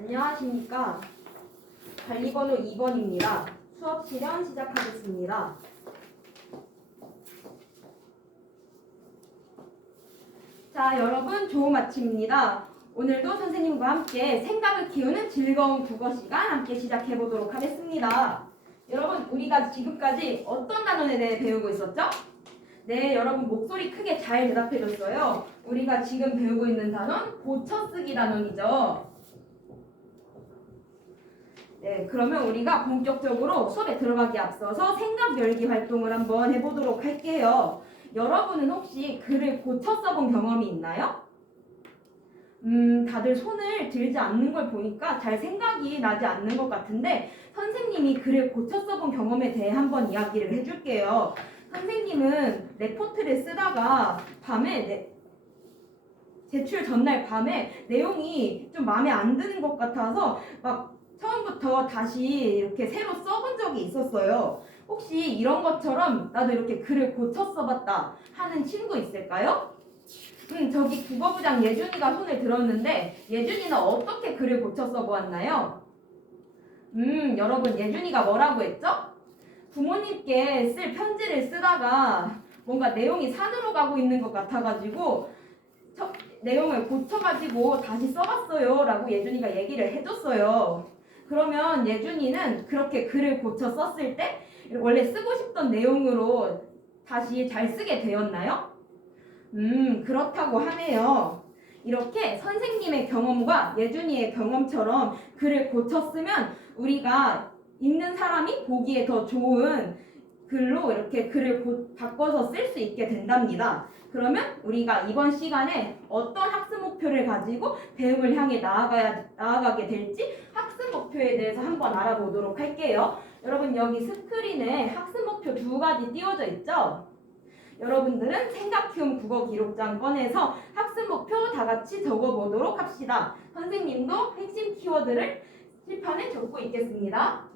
안녕하십니까. 관리번호 2번입니다. 수업 실현 시작하겠습니다. 자, 여러분 좋은 아침입니다. 오늘도 선생님과 함께 생각을 키우는 즐거운 국어 시간 함께 시작해 보도록 하겠습니다. 여러분, 우리가 지금까지 어떤 단원에 대해 배우고 있었죠? 네, 여러분 목소리 크게 잘 대답해 줬어요. 우리가 지금 배우고 있는 단원 고쳐쓰기 단원이죠. 네, 그러면 우리가 본격적으로 수업에 들어가기 앞서서 생각 열기 활동을 한번 해보도록 할게요. 여러분은 혹시 글을 고쳐 써본 경험이 있나요? 다들 손을 들지 않는 걸 보니까 잘 생각이 나지 않는 것 같은데 선생님이 글을 고쳐 써본 경험에 대해 한번 이야기를 해줄게요. 선생님은 레포트를 쓰다가 밤에 제출 전날 밤에 내용이 좀 마음에 안 드는 것 같아서 막 처음부터 다시 이렇게 새로 써본 적이 있었어요. 혹시 이런 것처럼 나도 이렇게 글을 고쳐 써봤다 하는 친구 있을까요? 저기 국어부장 예준이가 손을 들었는데 예준이는 어떻게 글을 고쳐 써보았나요? 여러분 예준이가 뭐라고 했죠? 부모님께 쓸 편지를 쓰다가 뭔가 내용이 산으로 가고 있는 것 같아가지고 내용을 고쳐가지고 다시 써봤어요 라고 예준이가 얘기를 해줬어요. 그러면 예준이는 그렇게 글을 고쳐 썼을 때 원래 쓰고 싶던 내용으로 다시 잘 쓰게 되었나요? 그렇다고 하네요. 이렇게 선생님의 경험과 예준이의 경험처럼 글을 고쳐 쓰면 우리가 읽는 사람이 보기에 더 좋은 글로 이렇게 글을 바꿔서 쓸 수 있게 된답니다. 그러면 우리가 이번 시간에 어떤 학습 목표를 가지고 배움을 향해 나아가게 될지 학습 목표에 대해서 한번 알아보도록 할게요. 여러분 여기 스크린에 학습 목표 2가지 띄워져 있죠? 여러분들은 생각 키움 국어 기록장 꺼내서 학습 목표 다 같이 적어보도록 합시다. 선생님도 핵심 키워드를 칠판에 적고 있겠습니다.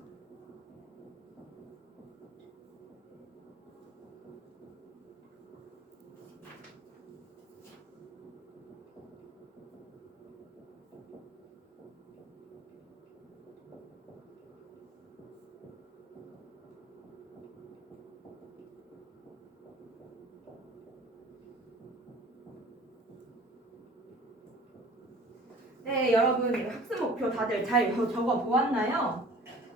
네, 여러분 학습 목표 다들 잘 적어 보았나요?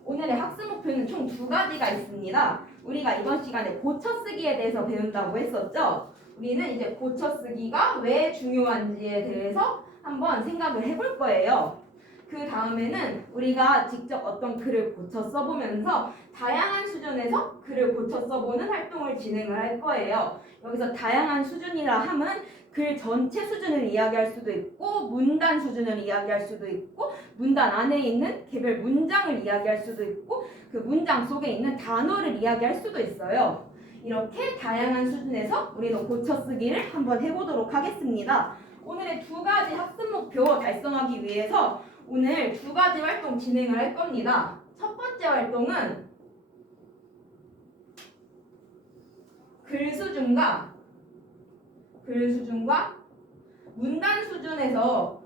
오늘의 학습 목표는 총 2가지가 있습니다. 우리가 이번 시간에 고쳐쓰기에 대해서 배운다고 했었죠? 우리는 이제 고쳐쓰기가 왜 중요한지에 대해서 한번 생각을 해볼 거예요. 그 다음에는 우리가 직접 어떤 글을 고쳐 써보면서 다양한 수준에서 글을 고쳐 써보는 활동을 진행을 할 거예요. 여기서 다양한 수준이라 함은 글 전체 수준을 이야기할 수도 있고 문단 수준을 이야기할 수도 있고 문단 안에 있는 개별 문장을 이야기할 수도 있고 그 문장 속에 있는 단어를 이야기할 수도 있어요. 이렇게 다양한 수준에서 우리는 고쳐쓰기를 한번 해보도록 하겠습니다. 오늘의 2가지 학습 목표 달성하기 위해서 오늘 2가지 활동 진행을 할 겁니다. 첫 번째 활동은 글 수준과 문단 수준에서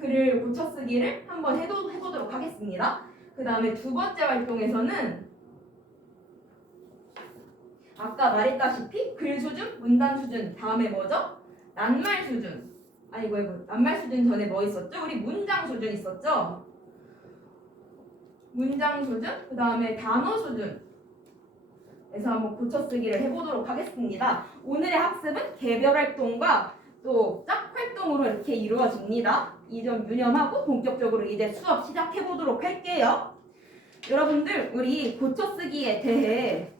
글을 고쳐쓰기를 한번 해보도록 하겠습니다. 그 다음에 2번째 활동에서는 아까 말했다시피 글 수준, 문단 수준, 다음에 뭐죠? 낱말 수준. 낱말 수준 전에 뭐 있었죠? 우리 문장 수준 있었죠? 문장 수준, 그 다음에 단어 수준. 그래서 한번 고쳐쓰기를 해보도록 하겠습니다. 오늘의 학습은 개별 활동과 또 짝 활동으로 이렇게 이루어집니다. 이 점 유념하고 본격적으로 이제 수업 시작해보도록 할게요. 여러분들 우리 고쳐쓰기를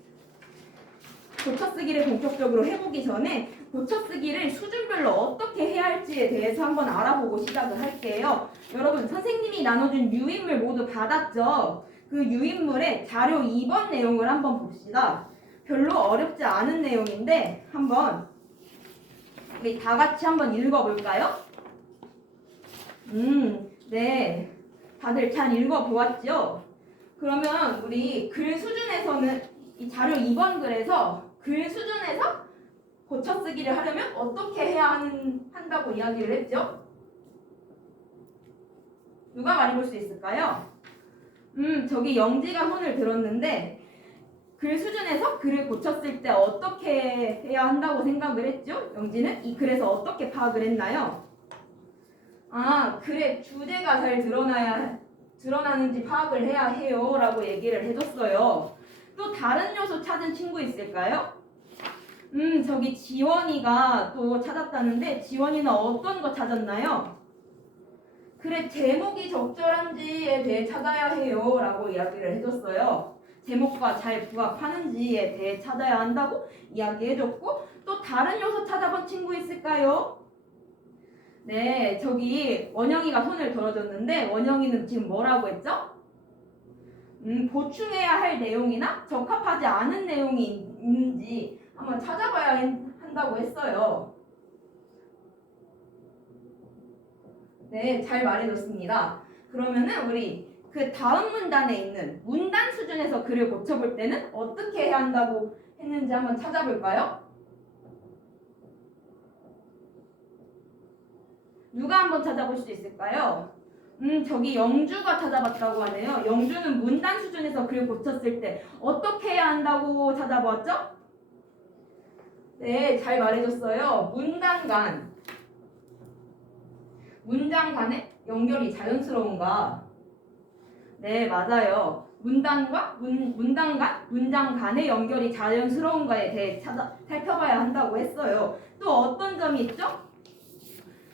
본격적으로 해보기 전에 고쳐쓰기를 수준별로 어떻게 해야 할지에 대해서 한번 알아보고 시작을 할게요. 여러분 선생님이 나눠준 유인물 모두 받았죠? 그 유인물의 자료 2번 내용을 한번 봅시다. 별로 어렵지 않은 내용인데 한번 우리 다 같이 한번 읽어볼까요? 네. 다들 잘 읽어보았죠? 그러면 우리 글 수준에서는 이 자료 2번 글에서 글 수준에서 고쳐쓰기를 하려면 어떻게 해야 한다고 이야기를 했죠? 누가 말해볼 수 있을까요? 저기 영지가 손을 들었는데 글 수준에서 글을 고쳤을 때 어떻게 해야 한다고 생각을 했죠? 영지는 이 글에서 어떻게 파악을 했나요? 아, 글의 주제가 잘 드러나는지 파악을 해야 해요 라고 얘기를 해줬어요. 또 다른 요소 찾은 친구 있을까요? 저기 지원이가 또 찾았다는데 지원이는 어떤 거 찾았나요? 글의 제목이 적절한지에 대해 찾아야 해요 라고 이야기를 해줬어요. 제목과 잘 부합하는지에 대해 찾아야 한다고 이야기해줬고 또 다른 요소 찾아본 친구 있을까요? 네, 저기 원영이가 손을 들어줬는데 원영이는 지금 뭐라고 했죠? 보충해야 할 내용이나 적합하지 않은 내용이 있는지 한번 찾아봐야 한다고 했어요. 네, 잘 말해줬습니다. 그러면은 우리 그 다음 문단에 있는 문단 수준에서 글을 고쳐볼 때는 어떻게 해야 한다고 했는지 한번 찾아볼까요? 누가 한번 찾아볼 수 있을까요? 저기 영주가 찾아봤다고 하네요. 영주는 문단 수준에서 글 고쳤을 때 어떻게 해야 한다고 찾아보았죠? 네, 잘 말해줬어요. 문장 간의 연결이 자연스러운가? 네, 맞아요. 문단 간, 문장 간의 연결이 자연스러운가에 대해 살펴봐야 한다고 했어요. 또 어떤 점이 있죠?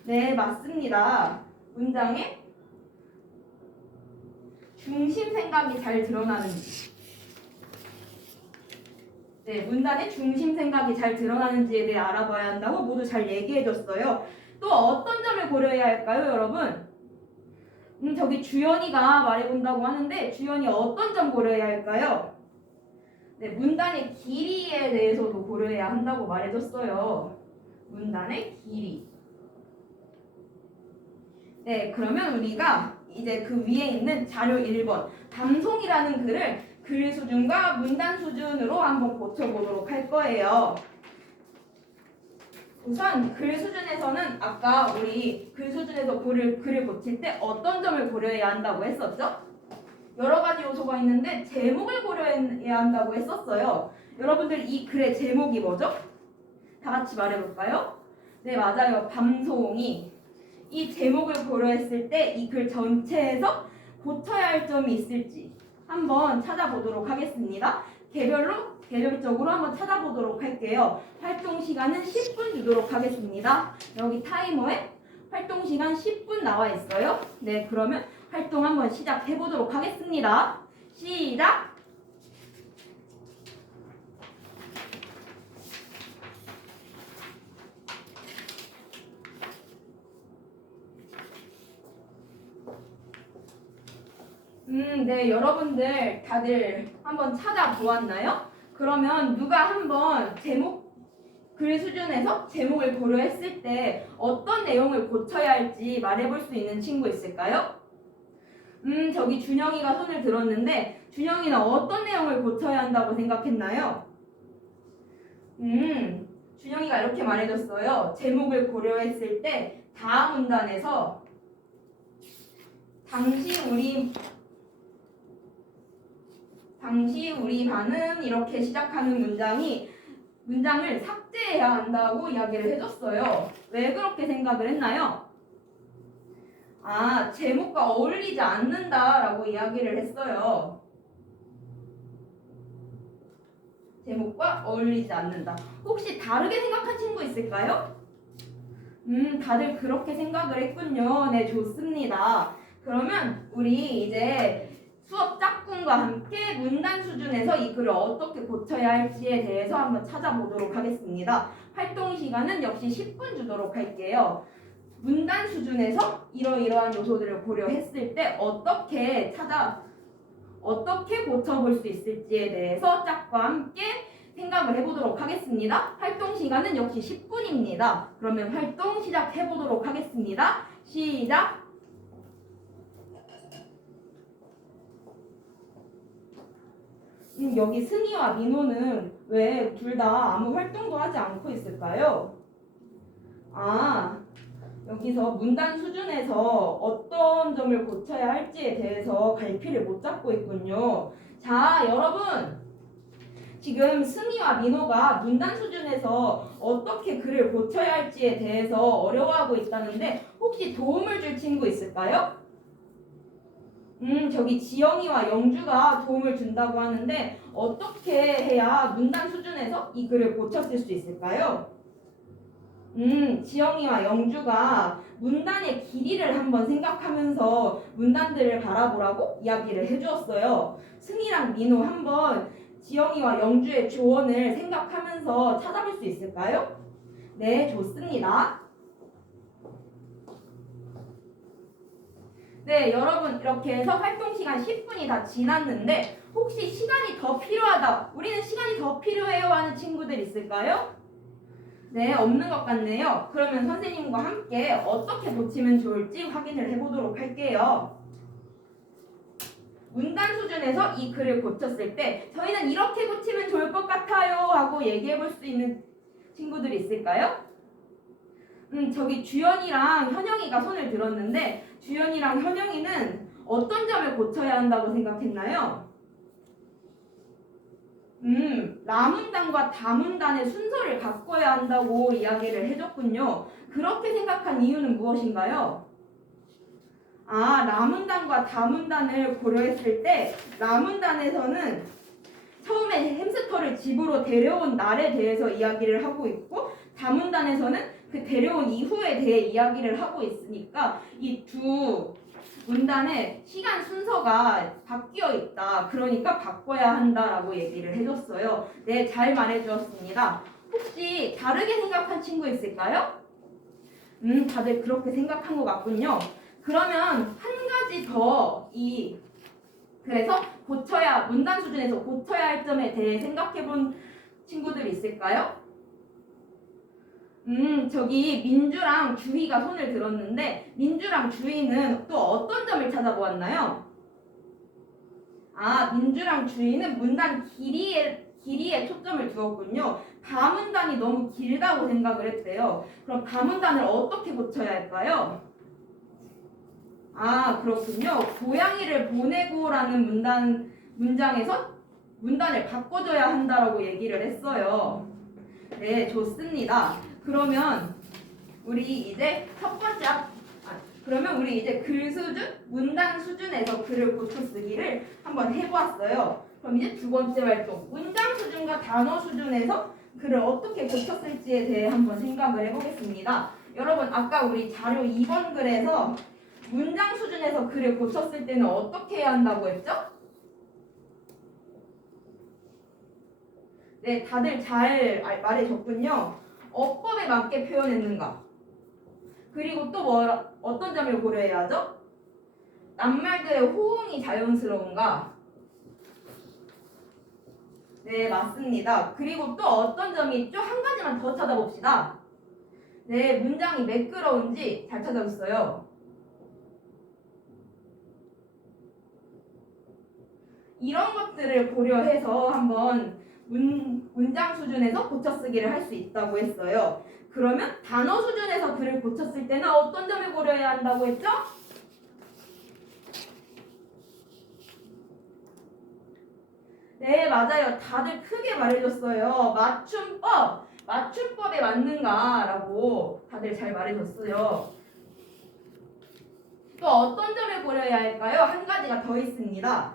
네, 맞습니다. 문장의 중심 생각이 잘 드러나는지. 네, 문단의 중심 생각이 잘 드러나는지에 대해 알아봐야 한다고 모두 잘 얘기해줬어요. 또 어떤 점을 고려해야 할까요, 여러분? 저기 주연이가 말해본다고 하는데 주연이 어떤 점 고려해야 할까요? 네, 문단의 길이에 대해서도 고려해야 한다고 말해줬어요. 문단의 길이. 네, 그러면 우리가 이제 그 위에 있는 자료 1번 방송이라는 글을 글 수준과 문단 수준으로 한번 고쳐보도록 할 거예요. 우선 글 수준에서는 아까 우리 글 수준에서 글을 고칠 때 어떤 점을 고려해야 한다고 했었죠? 여러 가지 요소가 있는데 제목을 고려해야 한다고 했었어요. 여러분들 이 글의 제목이 뭐죠? 다 같이 말해볼까요? 네, 맞아요. 밤송이. 이 제목을 고려했을 때 이 글 전체에서 고쳐야 할 점이 있을지 한번 찾아보도록 하겠습니다. 개별적으로 한번 찾아보도록 할게요. 활동 시간은 10분 주도록 하겠습니다. 여기 타이머에 활동 시간 10분 나와 있어요. 네, 그러면 활동 한번 시작해 보도록 하겠습니다. 시작! 네, 여러분들 다들 한번 찾아보았나요? 그러면 누가 한번 글 수준에서 제목을 고려했을 때 어떤 내용을 고쳐야 할지 말해볼 수 있는 친구 있을까요? 저기 준영이가 손을 들었는데 준영이는 어떤 내용을 고쳐야 한다고 생각했나요? 준영이가 이렇게 말해줬어요. 제목을 고려했을 때 다음 문단에서 당시 우리 반은 이렇게 시작하는 문장을 삭제해야 한다고 이야기를 해줬어요. 왜 그렇게 생각을 했나요? 아, 제목과 어울리지 않는다라고 이야기를 했어요. 제목과 어울리지 않는다. 혹시 다르게 생각한 친구 있을까요? 다들 그렇게 생각을 했군요. 네, 좋습니다. 그러면 우리 이제 수업 짝꿍과 함께 문단 수준에서 이 글을 어떻게 고쳐야 할지에 대해서 한번 찾아보도록 하겠습니다. 활동 시간은 역시 10분 주도록 할게요. 문단 수준에서 이러이러한 요소들을 고려했을 때 어떻게 고쳐볼 수 있을지에 대해서 짝과 함께 생각을 해보도록 하겠습니다. 활동 시간은 역시 10분입니다. 그러면 활동 시작해보도록 하겠습니다. 시작! 여기 승희와 민호는 왜 둘 다 아무 활동도 하지 않고 있을까요? 아, 여기서 문단 수준에서 어떤 점을 고쳐야 할지에 대해서 갈피를 못 잡고 있군요. 자, 여러분. 지금 승희와 민호가 문단 수준에서 어떻게 글을 고쳐야 할지에 대해서 어려워하고 있다는데 혹시 도움을 줄 친구 있을까요? 저기 지영이와 영주가 도움을 준다고 하는데 어떻게 해야 문단 수준에서 이 글을 고쳤을 수 있을까요? 지영이와 영주가 문단의 길이를 한번 생각하면서 문단들을 바라보라고 이야기를 해주었어요. 승희랑 민호 한번 지영이와 영주의 조언을 생각하면서 찾아볼 수 있을까요? 네, 좋습니다. 네, 여러분 이렇게 해서 활동 시간 10분이 다 지났는데 혹시 시간이 더 필요하다, 우리는 시간이 더 필요해요 하는 친구들 있을까요? 네, 없는 것 같네요. 그러면 선생님과 함께 어떻게 고치면 좋을지 확인을 해보도록 할게요. 문단 수준에서 이 글을 고쳤을 때 저희는 이렇게 고치면 좋을 것 같아요 하고 얘기해 볼 수 있는 친구들이 있을까요? 저기 주연이랑 현영이가 손을 들었는데 주연이랑 현영이는 어떤 점을 고쳐야 한다고 생각했나요? 라문단과 다문단의 순서를 바꿔야 한다고 이야기를 해줬군요. 그렇게 생각한 이유는 무엇인가요? 아, 라문단과 다문단을 고려했을 때 라문단에서는 처음에 햄스터를 집으로 데려온 날에 대해서 이야기를 하고 있고 다문단에서는 그 데려온 이후에 대해 이야기를 하고 있으니까 이 두 문단의 시간 순서가 바뀌어 있다. 그러니까 바꿔야 한다라고 얘기를 해줬어요. 네, 잘 말해주었습니다. 혹시 다르게 생각한 친구 있을까요? 다들 그렇게 생각한 것 같군요. 그러면 한 가지 더 그래서 문단 수준에서 고쳐야 할 점에 대해 생각해 본 친구들 있을까요? 저기 민주랑 주희가 손을 들었는데 민주랑 주희는 또 어떤 점을 찾아보았나요? 아, 민주랑 주희는 문단 길이에 초점을 두었군요. 다문단이 너무 길다고 생각을 했대요. 그럼 다문단을 어떻게 고쳐야 할까요? 아, 그렇군요. 고양이를 보내고라는 문장에서 문단을 바꿔줘야 한다라고 얘기를 했어요. 네, 좋습니다. 그러면 우리 이제 그러면 우리 이제 글 수준, 문단 수준에서 글을 고쳐 쓰기를 한번 해보았어요. 그럼 이제 두 번째 활동, 문장 수준과 단어 수준에서 글을 어떻게 고쳐 쓸지에 대해 한번 생각을 해보겠습니다. 여러분, 아까 우리 자료 2번 글에서 문장 수준에서 글을 고쳤을 때는 어떻게 해야 한다고 했죠? 네, 다들 잘 말해줬군요. 어법에 맞게 표현했는가? 그리고 또 어떤 점을 고려해야 하죠? 낱말들의 호응이 자연스러운가? 네, 맞습니다. 그리고 또 어떤 점이 있죠? 한 가지만 더 찾아봅시다. 네, 문장이 매끄러운지 잘 찾아줬어요. 이런 것들을 고려해서 한번 문장 수준에서 고쳐쓰기를 할 수 있다고 했어요. 그러면 단어 수준에서 글을 고쳤을 때는 어떤 점을 고려해야 한다고 했죠? 네, 맞아요. 다들 크게 말해줬어요. 맞춤법에 맞는가라고 다들 잘 말해줬어요. 또 어떤 점을 고려해야 할까요? 한 가지가 더 있습니다.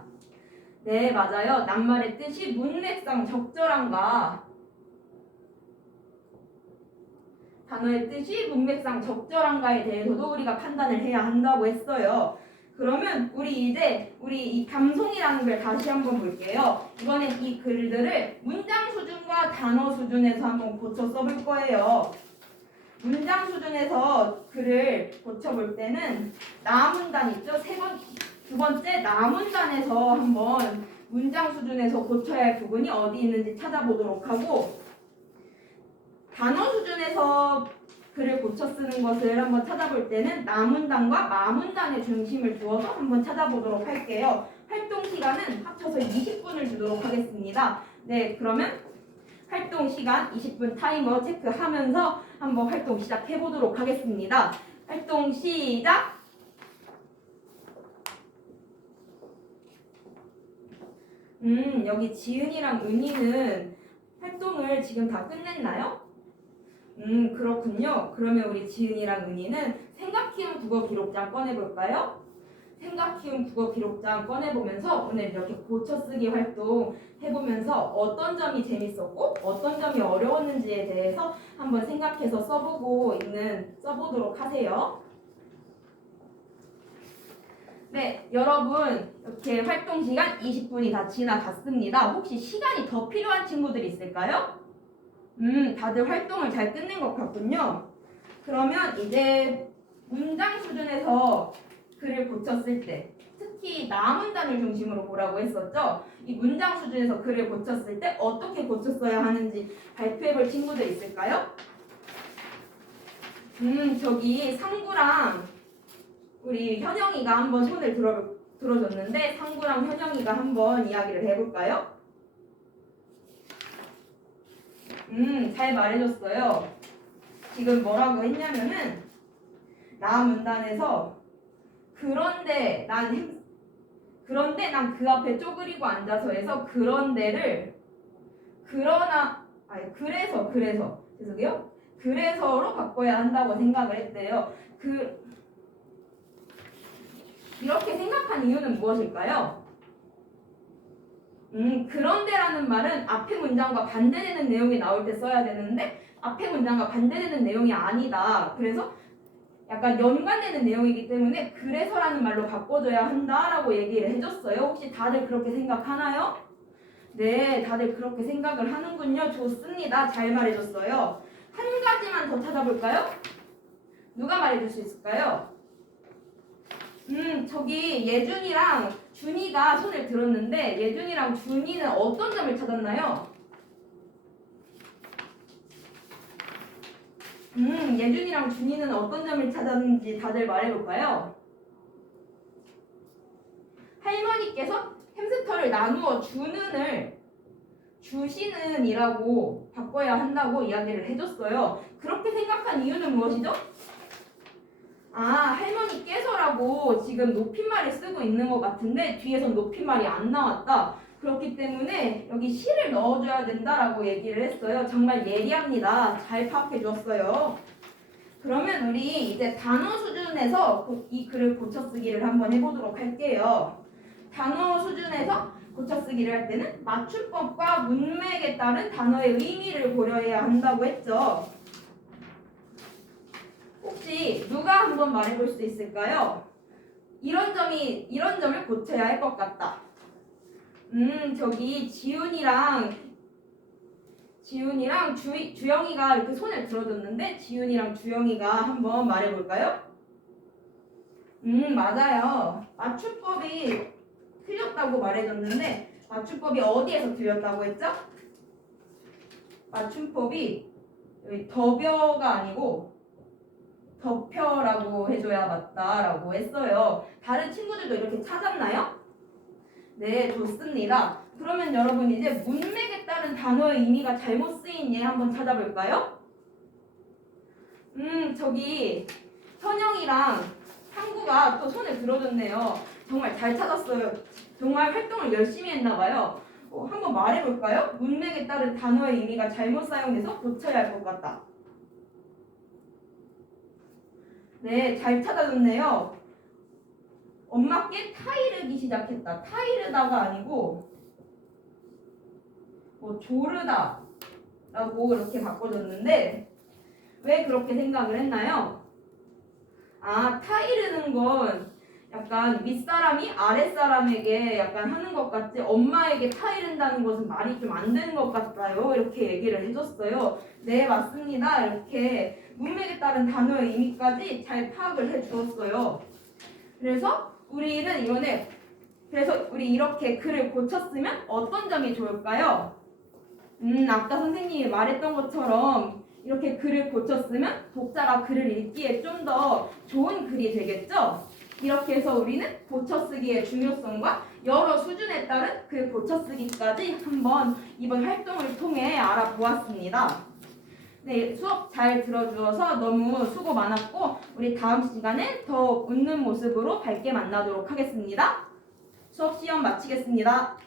네, 맞아요. 낱말의 뜻이 문맥상 적절한가? 단어의 뜻이 문맥상 적절한가에 대해서도 우리가 판단을 해야 한다고 했어요. 그러면 우리 이 감송이라는 걸 다시 한번 볼게요. 이번엔 이 글들을 문장 수준과 단어 수준에서 한번 고쳐 써볼 거예요. 문장 수준에서 글을 고쳐볼 때는 나문단 있죠? 두 번째 나문단에서 한번 문장 수준에서 고쳐야 할 부분이 어디 있는지 찾아보도록 하고 단어 수준에서 글을 고쳐 쓰는 것을 한번 찾아볼 때는 나문단과 마문단의 중심을 두어서 한번 찾아보도록 할게요. 활동 시간은 합쳐서 20분을 주도록 하겠습니다. 네, 그러면 활동 시간 20분 타이머 체크하면서 한번 활동 시작해 보도록 하겠습니다. 활동 시작! 여기 지은이랑 은희는 활동을 지금 다 끝냈나요? 그렇군요. 그러면 우리 지은이랑 은희는 생각 키운 국어 기록장 꺼내볼까요? 생각 키운 국어 기록장 꺼내보면서 오늘 이렇게 고쳐쓰기 활동 해보면서 어떤 점이 재밌었고 어떤 점이 어려웠는지에 대해서 한번 생각해서 써보도록 하세요. 네, 여러분 이렇게 활동 시간 20분이 다 지나갔습니다. 혹시 시간이 더 필요한 친구들 있을까요? 다들 활동을 잘 끝낸 것 같군요. 그러면 이제 문장 수준에서 글을 고쳤을 때 특히 나 문단을 중심으로 보라고 했었죠. 이 문장 수준에서 글을 고쳤을 때 어떻게 고쳤어야 하는지 발표해볼 친구들 있을까요? 저기 상구랑 우리 현영이가 한번 손을 들어줬는데 상구랑 현영이가 한번 이야기를 해볼까요? 잘 말해줬어요. 지금 뭐라고 했냐면은 나 문단에서 그런데 난 그 앞에 쪼그리고 앉아서 해서 그런데를 그래서 죄송해요. 그래서로 바꿔야 한다고 생각을 했대요. 이렇게 생각한 이유는 무엇일까요? 그런데라는 말은 앞에 문장과 반대되는 내용이 나올 때 써야 되는데 앞에 문장과 반대되는 내용이 아니다. 그래서 약간 연관되는 내용이기 때문에 그래서라는 말로 바꿔줘야 한다라고 얘기를 해줬어요. 혹시 다들 그렇게 생각하나요? 네, 다들 그렇게 생각을 하는군요. 좋습니다. 잘 말해줬어요. 한 가지만 더 찾아볼까요? 누가 말해줄 수 있을까요? 저기 예준이랑 준이가 손을 들었는데 예준이랑 준이는 어떤 점을 찾았나요? 예준이랑 준이는 어떤 점을 찾았는지 다들 말해볼까요? 할머니께서 햄스터를 나누어 주시는 이라고 바꿔야 한다고 이야기를 해줬어요. 그렇게 생각한 이유는 무엇이죠? 할머니께서라고 지금 높임말을 쓰고 있는 것 같은데 뒤에선 높임말이 안 나왔다. 그렇기 때문에 여기 시를 넣어줘야 된다라고 얘기를 했어요. 정말 예리합니다. 잘 파악해 주었어요. 그러면 우리 이제 단어 수준에서 이 글을 고쳐쓰기를 한번 해보도록 할게요. 단어 수준에서 고쳐쓰기를 할 때는 맞춤법과 문맥에 따른 단어의 의미를 고려해야 한다고 했죠. 혹시 누가 한번 말해볼 수 있을까요? 이런 점을 고쳐야 할 것 같다. 저기 지훈이랑 주영이가 이렇게 손을 들어줬는데 지훈이랑 주영이가 한번 말해볼까요? 맞아요. 맞춤법이 틀렸다고 말해줬는데 맞춤법이 어디에서 틀렸다고 했죠? 맞춤법이 여기 덮여가 아니고 덮여라고 해줘야 맞다라고 했어요. 다른 친구들도 이렇게 찾았나요? 네, 좋습니다. 그러면 여러분 이제 문맥에 따른 단어의 의미가 잘못 쓰인 예 한번 찾아볼까요? 저기 현영이랑 상구가 또 손을 들어줬네요. 정말 잘 찾았어요. 정말 활동을 열심히 했나봐요. 한번 말해볼까요? 문맥에 따른 단어의 의미가 잘못 사용돼서 고쳐야 할 것 같다. 네, 잘 찾아줬네요. 엄마께 타이르기 시작했다. 타이르다가 아니고 조르다 라고 이렇게 바꿔줬는데 왜 그렇게 생각을 했나요? 타이르는 건 약간 윗사람이 아랫사람에게 약간 하는 것 같지 엄마에게 타이른다는 것은 말이 좀 안 되는 것 같아요. 이렇게 얘기를 해줬어요. 네, 맞습니다. 이렇게 문맥에 따른 단어의 의미까지 잘 파악을 해주었어요. 그래서 우리 이렇게 글을 고쳤으면 어떤 점이 좋을까요? 아까 선생님이 말했던 것처럼 이렇게 글을 고쳤으면 독자가 글을 읽기에 좀 더 좋은 글이 되겠죠? 이렇게 해서 우리는 고쳐쓰기의 중요성과 여러 수준에 따른 그 고쳐쓰기까지 한번 이번 활동을 통해 알아보았습니다. 네, 수업 잘 들어주어서 너무 수고 많았고 우리 다음 시간에 더 웃는 모습으로 밝게 만나도록 하겠습니다. 수업 시험 마치겠습니다.